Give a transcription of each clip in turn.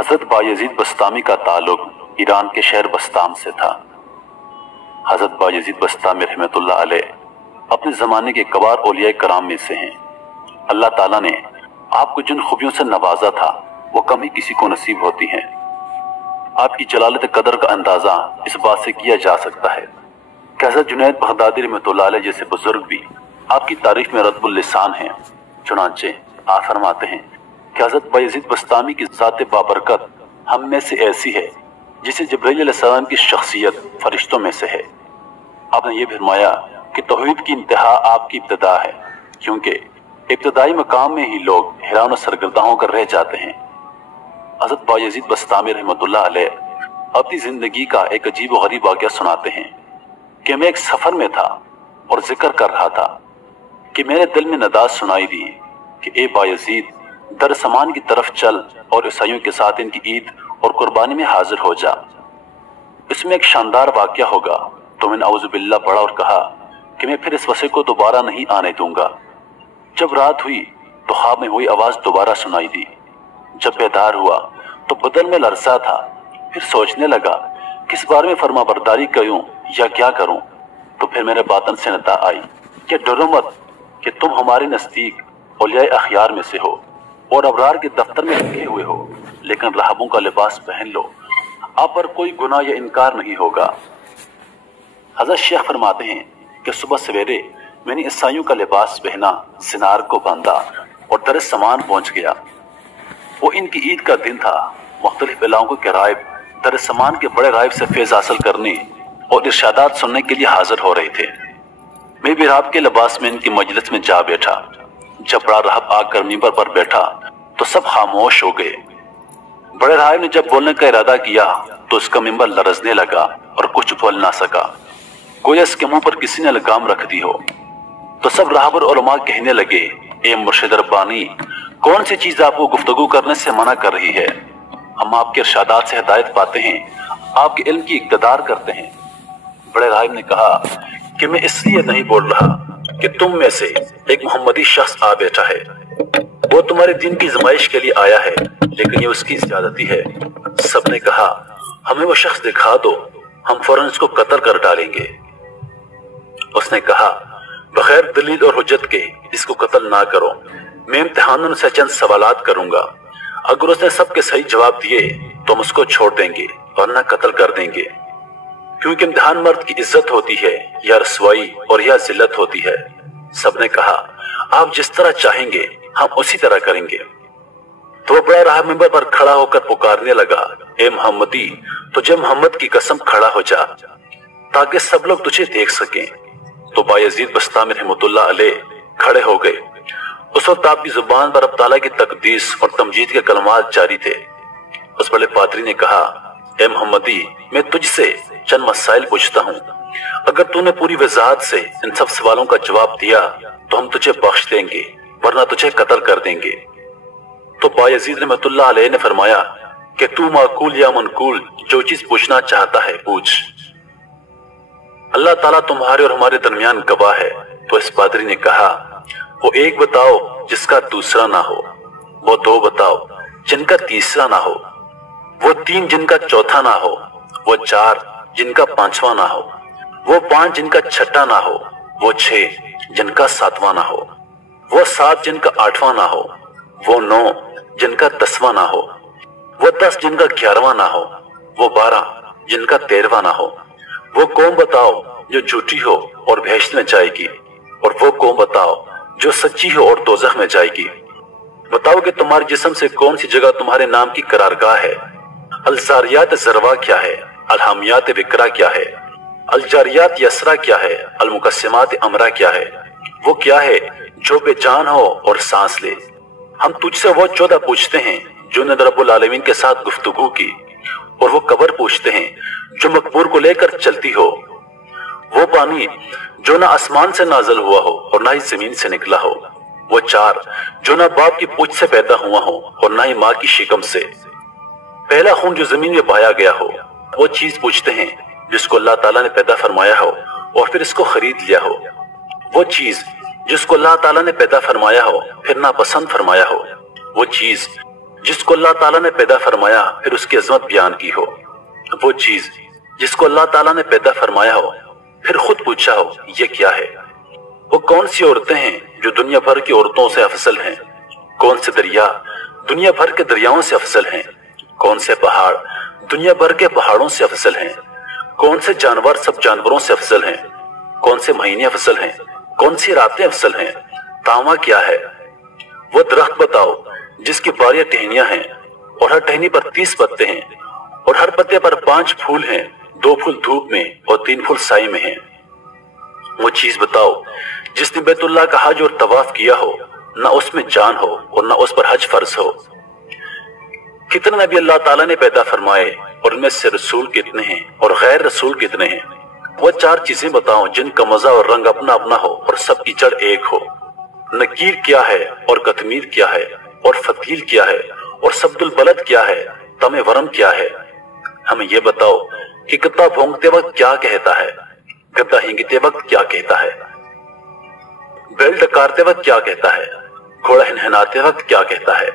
حضرت बायजीद बस्तामी का ताल्लुक ईरान के शहर बस्ताम से था। हजरत बायजीद बस्तामी रहमतुल्लाह अलैह अपने ज़माने के कबार औलिया कराम में से हैं। अल्लाह ताला ने आपको जिन खूबियों से नवाजा था वो कम ही किसी को नसीब होती हैं। आपकी जलालत कदर का अंदाज़ा इस बात से किया जा सकता है कि हज़रत जुनैद बगदादी रहमतुल्लाह अलैह जैसे बुजुर्ग भी आपकी तारीफ में रत्बुल लिसान हैं। चुनांचे आप फरमाते हैं कि हज़रत बायजीद बस्तामी की ज़ात बाबरकत हम में से ऐसी है जिसे जिब्राइल अलैहिस्सलाम की शख्सियत फरिश्तों में से है। आपने ये फरमाया कि तौहीद की इंतहा आपकी इब्तिदा है, क्योंकि इब्तिदाई मकाम में ही लोग हैरान और सरगर्दा होकर रह जाते हैं। हज़रत बायजीद बस्तामी रहमतुल्लाह अलैह अपनी ज़िंदगी का एक अजीब व गरीब वाक़या सुनाते हैं कि मैं एक सफ़र में था और जिक्र कर रहा था कि मेरे दिल में नदात सुनाई दी कि ए बायजीद दर समान की तरफ चल और ईसाइयों के साथ इनकी ईद और कुर्बानी में हाजिर हो जा, इसमें एक शानदार वाक़या होगा। तो मैंने औज़ुबिल्लाह पढ़ा और कहा कि मैं फिर इस वसे को दोबारा नहीं आने दूंगा। जब रात हुई तो ख्वाब में हुई आवाज़ दोबारा सुनाई दी। जब बेदार हुआ तो बदन में लरसा था। फिर सोचने लगा किस बारे में फर्मा बरदारी करूं या क्या करूं। तो फिर मेरे बातन से नदा आई कि डरो मत कि तुम हमारे नज़दीक औलिया अखयार में से हो और अबरार के दफ्तर में लगे हुए हो, लेकिन राहबों का लिबास पहन लो, आप पर कोई गुनाह या इनकार नहीं होगा। हज़रत शेख फरमाते हैं कि सुबह सवेरे मैंने ईसाइयों का लिबास पहना, जिनार को बांधा और दर समान पहुंच गया। वो इनकी ईद का दिन था। मुख्तलिफ इलाकों के राइब दर समान के बड़े राइब से फैज़ हासिल करने और इरशादात सुनने के लिए हाजिर हो रहे थे। मैं भी राहब के लिबास में इनकी मजलिस में जा बैठा। जब बड़ा राहब आकर मिंबर पर बैठा तो सब खामोश हो गए। बड़े राहब ने जब बोलने का इरादा किया तो उसका मिंबर लरजने लगा और कुछ बोल ना सका, गोया इसके मुंह पर किसी ने लगाम रख दी हो। तो सब राहबर और उलमा कहने लगे, ए मुर्शिद रब्बानी, कौन सी चीज आपको गुफ्तगू करने से मना कर रही है? हम आपके इरशादात से हिदायत पाते हैं, आपके इल्म की इक़्तिदार करते हैं। बड़े राहब ने कहा कि मैं इसलिए नहीं बोल रहा कि तुम में से एक मोहम्मदी शख्स आ बैठा है, वो तुम्हारे दिन की ज़माइश के लिए आया है, लेकिन ये उसकी ज़्यादती है। सबने कहा हमें वो शख्स दिखा दो, हम फौरन इसको कत्ल कर डालेंगे। उसने कहा बगैर दलील और हुज्जत के इसको कत्ल ना करो, मैं इम्तिहान से चंद सवालात करूंगा। अगर उसने सबके सही जवाब दिए तो हम उसको छोड़ देंगे वरना कत्ल कर देंगे, क्योंकि इम्तिहान मर्द की इज्जत होती है या रसवाई और या जिल्लत होती है। सबने कहा आप जिस तरह चाहेंगे हम उसी तरह करेंगे। तो वो बड़ा राहब मिंबर पर खड़ा होकर पुकारने लगा, ए मोहम्मदी, तुझे मोहम्मद की कसम खड़ा हो जा ताकि सब लोग तुझे देख सकें। तो बायजीद बस्तामी रहमतुल्लाह अलैह खड़े हो गए। उस वक्त आपकी जुबान पर अब ताला की तकदीस और तमजीद के कलमात जारी थे। उस बड़े पादरी ने कहा, ए मोहम्मदी, मैं तुझसे चंद मसाइल पूछता हूँ, अगर तूने पूरी वजाहत से इन सब सवालों का जवाब दिया तो हम तुझे बख्श देंगे वरना तुझे कत्ल कर देंगे। तो बायजीद रहमतुल्लाह अलैह ने फरमाया कि तू माकूल या मनकूल जो चीज पूछना चाहता है पूछ, अल्लाह ताला तुम्हारे और हमारे दरमियान गवाह है। तो इस पादरी ने कहा, वो एक बताओ जिसका दूसरा ना हो, वो दो बताओ जिनका तीसरा ना हो, वो तीन जिनका चौथा ना हो, वो चार जिनका पांचवा ना हो, वो पांच जिनका छठा ना हो, वो छह जिनका सातवां ना हो, वो सात जिनका आठवां ना हो, वो नौ जिनका दसवां ना हो, वो 10 जिनका 11वां ना हो, वो 12 जिनका 13वां ना हो। वो कौम बताओ जो झूठी हो और बहश्त में जाएगी, और वो कौम बताओ जो सच्ची हो और दोज़ख में जाएगी। बताओ कि तुम्हारे जिस्म से कौन सी जगह तुम्हारे नाम की करारगाह है। अलजारियात ज़रवा क्या है, अलहामियात विक्रा क्या है, अलजारियात यसरा क्या है, अलमुकस्सिमात अमरा क्या है। वो क्या है जो बेजान हो और सांस ले। हम तुझसे वो 14 पूछते हैं जो ने रब्बुल आलमीन के साथ गुफ्तगू की, और वो कब्र पूछते हैं जो मकबूर को लेकर चलती हो, वो पानी जो ना आसमान से नाजल हुआ हो और ना ही जमीन से निकला हो, वो चार जो ना बाप की पूंछ से पैदा हुआ हो और ना ही माँ की शिकम से, पहला खून जो जमीन में बहाया गया हो। वो चीज पूछते हैं जिसको अल्लाह ताला ने पैदा फरमाया हो और फिर इसको खरीद लिया हो, वो चीज जिसको अल्लाह ताला ने पैदा फरमाया हो फिर नापसंद फरमाया हो, वो चीज जिसको अल्लाह ताला ने पैदा फरमाया फिर उसकी अजमत बयान की हो, वो चीज जिसको अल्लाह ताला ने पैदा फरमाया हो फिर खुद पूछा हो ये क्या है। वो कौन सी औरतें हैं जो दुनिया भर की औरतों से अफजल हैं, कौन से दरिया दुनिया भर के दरियाओं से अफजल हैं, कौन से पहाड़ दुनिया भर के पहाड़ों से अफजल हैं, कौन से जानवर सब जानवरों से अफजल हैं, कौन से महीने अफजल हैं, कौन सी रातें अफजल हैं, तावा क्या है। वो दरख्त बताओ जिसकी 12 टहनियां हैं और हर टहनी पर 30 पत्ते हैं और हर पत्ते पर 5 फूल हैं, 2 फूल धूप में और 3 फूल साई में हैं। वो चीज बताओ जिसने बैतुल्लाह का हज और तवाफ किया हो, ना उसमें जान हो और ना उस पर हज फर्ज हो। कितने नबी अल्लाह ताला ने पैदा फरमाए और उनमें से रसूल कितने हैं और गैर रसूल कितने हैं। वो 4 चीजें बताओ जिनका मजा और रंग अपना अपना हो और सबकी जड़ एक हो। नकीर क्या है और कतमीर क्या है और फतील क्या है और सब्दुल बलद क्या है, तमे वरम क्या है। हमें ये बताओ कि कुत्ता भौंकते वक्त क्या कहता है, गद्दा हिंगते वक्त क्या कहता है, बैल डकारते वक्त क्या कहता है, घोड़ा हिनहिनाते वक्त क्या कहता है,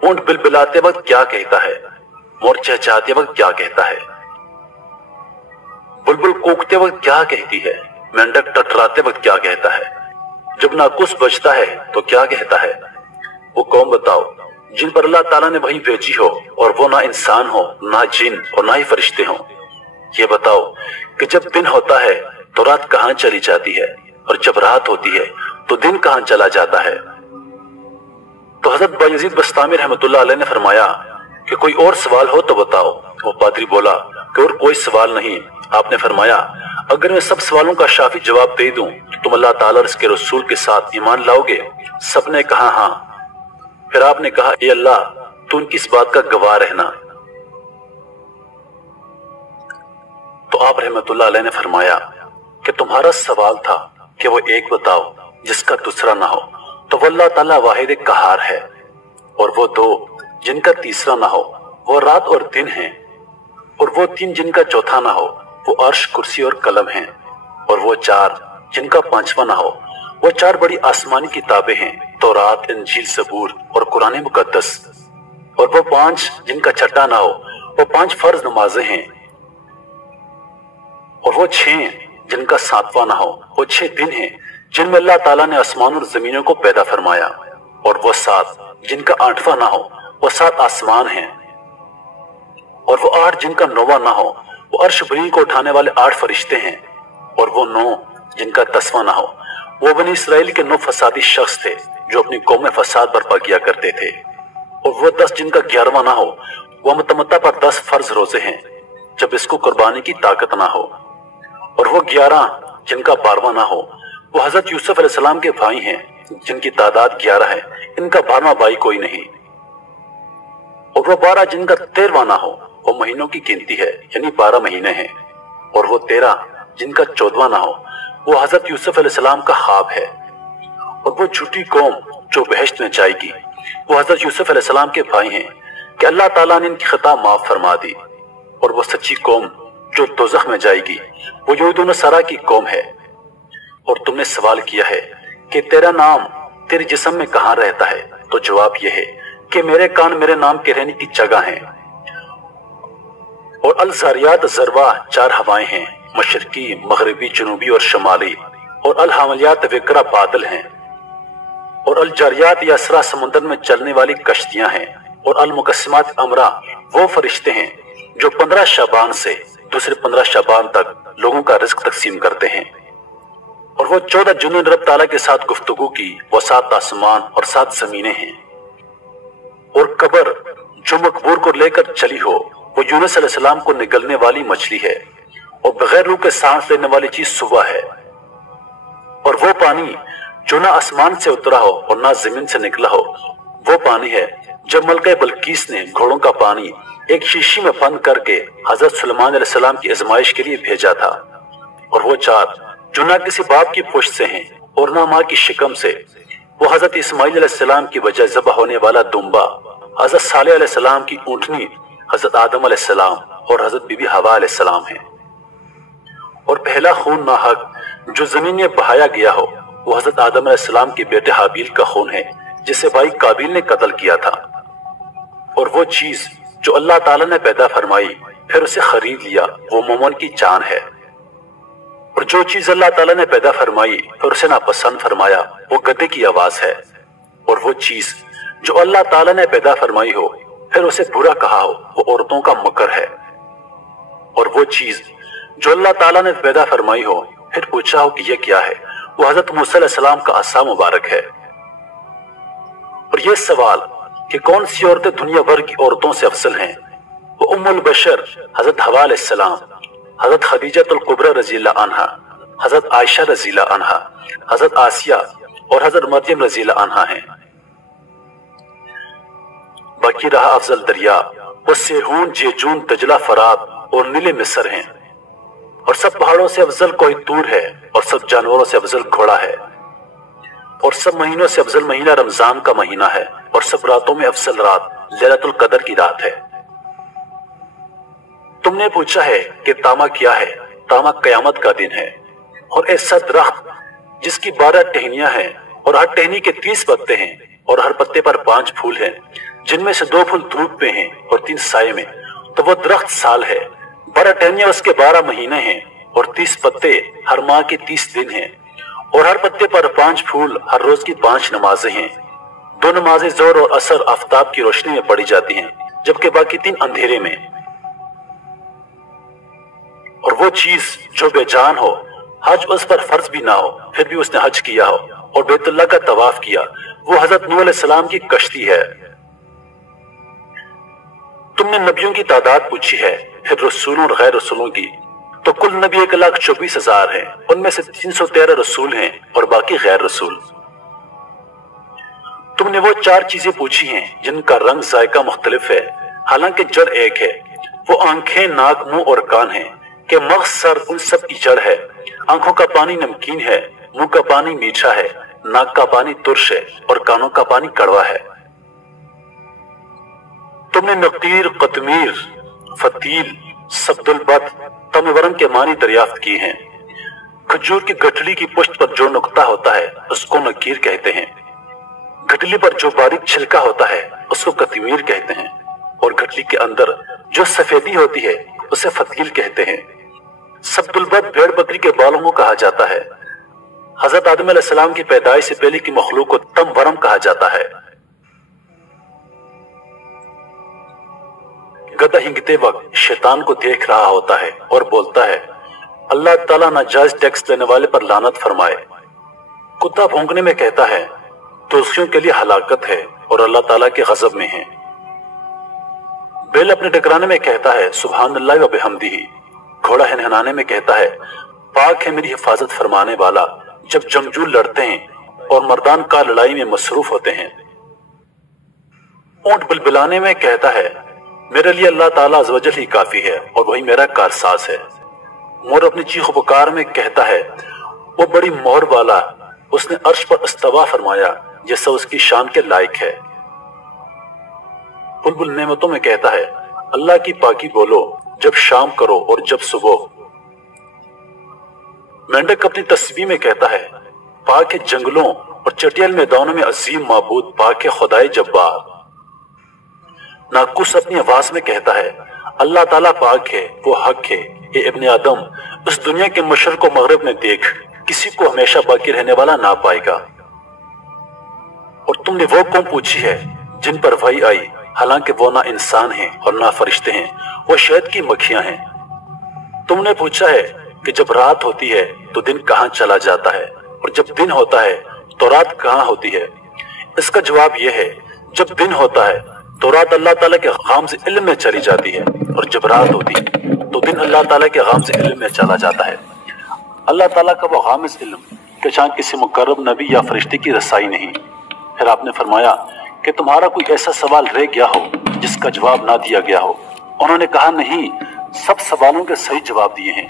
ऊंट बिलबिलाते वक्त क्या कहता है, मोर चहचहाते वक्त क्या कहता है, बुलबुल कूकते वक्त क्या कहती है, मेंढक टटराते वक्त क्या कहता है, जब नाकुस बजता है तो क्या कहता है। वो कौम बताओ जिन पर अल्लाह ताला ने वही भेजी हो और वो ना इंसान हो, ना जिन और ना ही फरिश्ते हो। ये बताओ कि जब दिन होता है तो रात कहाँ चली जाती है और जब रात होती है तो दिन कहाँ चला जाता है। तो हजरत बायजीद बस्तामी रहमतुल्लाह अलैह ने फरमाया कि कोई और सवाल हो तो बताओ। वो पादरी बोला कि और कोई सवाल नहीं। आपने फरमाया अगर मैं सब सवालों का शाफी जवाब दे दूं तो तुम अल्लाह ताला और इसके रसूल के साथ ईमान लाओगे। सबने कहा हाँ। फिर आपने कहा ए अल्लाह तू उनकी इस बात का गवाह रहना। तो आप रहमतुल्लाह अलैह ने फरमाया कि तुम्हारा सवाल था कि वो एक बताओ जिसका दूसरा ना हो, तो वो अल्लाह ताला वाहिद कहार है। और वो 2 जिनका तीसरा ना हो वो रात और दिन है। और वो 3 जिनका चौथा ना हो वो अर्श कुर्सी और कलम हैं। और वो 4 जिनका 5वां ना हो वो 4 बड़ी आसमानी किताबें हैं, तौरात, इंजील, सबूर और कुरान मुकद्दस। और वो 5 जिनका छठा ना हो वो 5 फर्ज नमाजें हैं। और वो 6 जिनका 7वां ना हो वो 6 दिन हैं जिनमें अल्लाह ताला ने आसमान और जमीनों को पैदा फरमाया। और वो 7 जिनका 8वां ना हो वो 7 आसमान हैं। और वो 8 जिनका 9वां ना हो वो अर्श बरी को उठाने वाले 8 फरिश्ते हैं। और वो 9 जिनका 10वां ना हो वो बनी इसराइल के 9 फसादी शख्स थे जो अपनी कौम में फसाद बर्पा किया करते थे। और वो 10 जिनका 11वां ना हो वो मतमत्ता पर 10 फर्ज रोजे हैं जब इसको कुर्बानी की ताकत ना हो। और वो 11 जिनका 12वां ना हो वो हजरत यूसुफ अलैहिस्सलाम के भाई हैं जिनकी तादाद 11 है, इनका 12वां भाई कोई नहीं। और वो 12 जिनका 13वां ना हो वो महीनों की गिनती है, यानी 12 महीने हैं। और वो 13 जिनका 14वां ना हो वो हजरत यूसुफ अलैहिस्सलाम का ख्वाब है। और वो झूठी कौम जो बहश्त में जाएगी वो हजरत यूसुफ अलैहिस्सलाम के भाई हैं कि अल्लाह ताला ने इनकी खता माफ फरमा दी। और वो सच्ची कौम जो दोज़ख में जाएगी वो यहूद व नसारा की कौम है। और तुमने सवाल किया है कि तेरा नाम तेरे जिस्म में कहाँ रहता है, तो जवाब यह है कि मेरे कान मेरे नाम के रहने की जगह हैं। और अल ज़ारियात ज़रवा 4 हवाएं हैं, मशरकी, मगरबी, जनूबी और शमाली। और अल हामलियात विकरा बादल हैं। और अल जारियात यसरा समुद्र में चलने वाली कश्तियां हैं। और अल मुकस्सिमात अमरा वो फरिश्ते हैं जो 15 शाबान से दूसरे 15 शाबान तक लोगों का रिस्क तकसीम करते हैं। और वो 14 जिन्होंने रब ताला के साथ गुफ्तगू की वो 7 आसमान और 7 जमीनें हैं। और कब्र जो मकबूर को लेकर चली हो वो यूनुस अलैहिस्सलाम को निगलने वाली मछली है। और बगैर रूह के सांस लेने वाली चीज सुबह है। और वो पानी जो ना आसमान से उतरा हो और ना जमीन से निकला हो वो पानी है जब मलका बल्कीस ने घोड़ों का पानी एक शीशी में बंद करके हजरत सुलेमान अलैहिस्सलाम की आजमाइश के लिए भेजा था। और वो 4 जो ना किसी बाप की पुश्त से हैं और ना माँ की शिकम से, वो हजरत इस्माइल अलैहिस्सलाम की वजह ज़बह होने वाला दुम्बा, हजरत सालेह अलैहिस्सलाम की ऊँटनी, हजरत आदम अलैहिस्सलाम और हजरत बीबी हवा अलैहिस्सलाम है। और पहला खून नाहक जो जमीन में बहाया गया हो वो हजरत आदम अलैहिस्सलाम के बेटे हाबील का खून है जिसे भाई काबिल ने कत्ल किया था। اور وہ چیز جو اللہ تعالیٰ نے پیدا فرمائی پھر اسے خرید لیا وہ مومن کی جان ہے، اور جو چیز اللہ تعالیٰ نے پیدا فرمائی اور اسے ناپسند فرمایا وہ گدھے کی آواز ہے، اور وہ چیز جو اللہ تعالیٰ نے پیدا فرمائی ہو پھر اسے برا کہا ہو وہ عورتوں کا مکر ہے، اور وہ چیز جو اللہ تعالیٰ نے پیدا فرمائی ہو پھر پوچھا ہو کہ یہ کیا ہے وہ حضرت موسیٰ علیہ السلام کا عصا مبارک ہے۔ اور یہ سوال کہ کون سی عورتیں دنیا بھر کی عورتوں سے افضل ہیں، وہ ام البشر حضرت حوا علیہ السلام، حضرت خدیجہ الکبریٰ رضی اللہ عنہا، حضرت عائشہ رضی اللہ عنہا، حضرت آسیہ اور حضرت مریم رضی اللہ عنہا ہیں۔ باقی رہا افضل دریا، وہ سیہون، جیجون، دجلہ، فرات اور نیل مصر ہیں، اور سب پہاڑوں سے افضل کوہ طور ہے، اور سب جانوروں سے افضل گھوڑا ہے، اور سب مہینوں سے افضل مہینہ رمضان کا مہینہ ہے، اور سب راتوں میں افضل رات لیلۃ القدر کی رات ہے۔ تم نے پوچھا ہے کہ تاما کیا ہے؟ تاما قیامت کا دن ہے، اور ایسا درخت جس کی 12 ٹہنیاں ہیں اور ہر ٹہنی کے 30 پتے ہیں، اور ہر پتے پر 5 پھول ہیں، جن میں سے 2 پھول دھوپ میں ہیں اور 3 سائے میں، تو وہ درخت سال ہے۔ 12 ٹہنیاں اس کے 12 مہینے ہیں، اور 30 پتے ہر ماہ کے 30 دن ہیں، اور ہر پتے پر 5 پھول ہر روز کی 5 نمازیں ہیں۔ 2 نمازیں ظہر اور عصر آفتاب کی روشنی میں پڑھی جاتی ہیں، جبکہ باقی 3 اندھیرے میں۔ اور وہ چیز جو بے جان ہو، حج اس پر فرض بھی نہ ہو پھر بھی اس نے حج کیا ہو اور بیت اللہ کا طواف کیا، وہ حضرت نوح علیہ السلام کی کشتی ہے۔ تم نے نبیوں کی تعداد پوچھی ہے، پھر رسولوں اور غیر رسولوں کی، تو کل نبی 1,24,000 ہیں، ان میں سے 313 رسول ہیں اور باقی غیر رسول۔ تم نے وہ 4 چیزیں پوچھی ہیں جن کا رنگ ذائقہ مختلف ہے، حالانکہ جڑ ایک ہے۔ وہ آنکھیں، ناک، منہ اور کان ہیں کہ مغز، سر ان سب کی جڑ ہے۔ آنکھوں کا پانی نمکین ہے، منہ کا پانی میٹھا ہے، ناک کا پانی ترش ہے اور کانوں کا پانی کڑوا ہے۔ تم نے نقیر، قطمیر، فتیل، سبد البت، تمورم کے معنی دریافت کی ہیں۔ کھجور کی گٹھلی کی پشت پر جو نقطہ ہوتا ہے اس کو نقیر کہتے ہیں، گٹھلی پر جو باریک چھلکا ہوتا ہے اس کو قطمیر کہتے ہیں، اور گٹھلی کے اندر جو سفیدی ہوتی ہے اسے فتیل کہتے ہیں۔ سبد البت بھیڑ بکری کے بالوں کو کہا جاتا ہے۔ حضرت آدم علیہ السلام کی پیدائش سے پہلے کی مخلوق کو تم ورم کہا جاتا ہے۔ گدھا ہنگتے وقت شیطان کو دیکھ رہا ہوتا ہے اور بولتا ہے اللہ تعالیٰ ناجائز ٹیکس لینے والے پر لعنت فرمائے۔ کتا بھونکنے میں کہتا ہے دوزخیوں کے لیے ہلاکت ہے اور اللہ تعالیٰ کے غضب میں ہیں۔ بیل اپنے ٹکرانے میں کہتا ہے سبحان اللہ و بحمدہ۔ گھوڑا ہنہنانے میں کہتا ہے پاک ہے میری حفاظت فرمانے والا، جب جنگجو لڑتے ہیں اور مردان کا لڑائی میں مصروف ہوتے ہیں۔ اونٹ بلبلانے میں کہتا ہے میرے لیے اللہ تعالیٰ عز و جل ہی کافی ہے اور وہی میرا کارساز ہے۔ مور اپنی چیخ و پکار میں کہتا ہے وہ بڑی مہر والا، اس نے عرش پر استوا فرمایا جیسا اس کی شان کے لائق ہے۔ بلبل نعمتوں میں کہتا ہے اللہ کی پاکی بولو جب شام کرو اور جب صبح۔ مینڈک اپنی تسبیح میں کہتا ہے پاک ہے جنگلوں اور چٹیل میدانوں میں عظیم معبود، پاک ہے خدائے جبار۔ ناقوس اپنی آواز میں کہتا ہے اللہ تعالیٰ پاک ہے، وہ حق ہے۔ اے ابن آدم اس دنیا کے مشرق و مغرب میں دیکھ، کسی کو ہمیشہ باقی رہنے والا نہ پائے گا۔ اور تم نے وہ قوم پوچھی ہے جن پر وحی آئی، حالانکہ وہ نہ انسان ہیں اور نہ فرشتے ہیں، وہ شہد کی مکھیاں ہیں۔ تم نے پوچھا ہے کہ جب رات ہوتی ہے تو دن کہاں چلا جاتا ہے، اور جب دن ہوتا ہے تو رات کہاں ہوتی ہے؟ اس کا جواب یہ ہے جب دن ہوتا ہے تو رات اللہ تعالیٰ کے غامض علم میں چلی جاتی ہے، اور جب رات ہوتی ہے تو دن اللہ تعالیٰ کے غامض علم میں چلا جاتا ہے۔ اللہ تعالیٰ کا وہ غامض علم کہ جہاں کسی مقرب نبی یا فرشتے کی رسائی نہیں۔ پھر آپ نے فرمایا کہ تمہارا کوئی ایسا سوال رہ گیا ہو جس کا جواب نہ دیا گیا ہو؟ انہوں نے کہا نہیں، سب سوالوں کے صحیح جواب دیے ہیں۔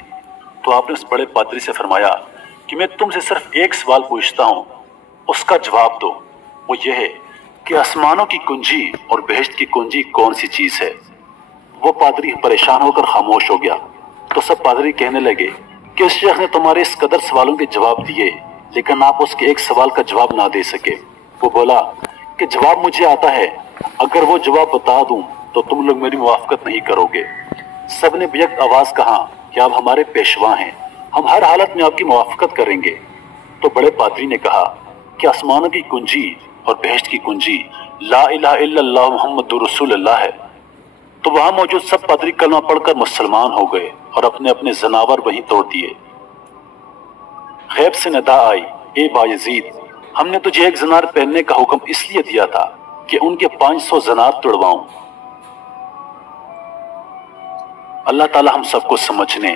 تو آپ نے اس بڑے پادری سے فرمایا کہ میں تم سے صرف ایک سوال پوچھتا ہوں، اس کا جواب دو۔ وہ یہ ہے کہ آسمانوں کی کنجی اور بہشت کی کنجی کون سی چیز ہے؟ وہ پادری پریشان ہو کر خاموش ہو گیا۔ تو سب پادری کہنے لگے کہ اس شیخ نے تمہارے اس قدر سوالوں کے جواب دیے لیکن آپ اس کے ایک سوال کا جواب نہ دے سکے۔ وہ بولا کہ جواب مجھے آتا ہے، اگر وہ جواب بتا دوں تو تم لوگ میری موافقت نہیں کرو گے۔ سب نے بیک آواز کہا کہ آپ ہمارے پیشوا ہیں، ہم ہر حالت میں آپ کی موافقت کریں گے۔ تو بڑے پادری نے کہا کہ آسمانوں کی کنجی اور بہشت کی کنجی لا الہ الا اللہ محمد رسول اللہ ہے۔ تو وہاں موجود سب پادری کلمہ پڑھ کر مسلمان ہو گئے اور اپنے اپنے زناور وہیں توڑ دیے۔ غیب سے ندا آئی، اے بایزید، ہم نے تجھے ایک زنار پہننے کا حکم اس لیے دیا تھا کہ ان کے 500 زنار توڑواؤں۔ اللہ تعالی ہم سب کو سمجھنے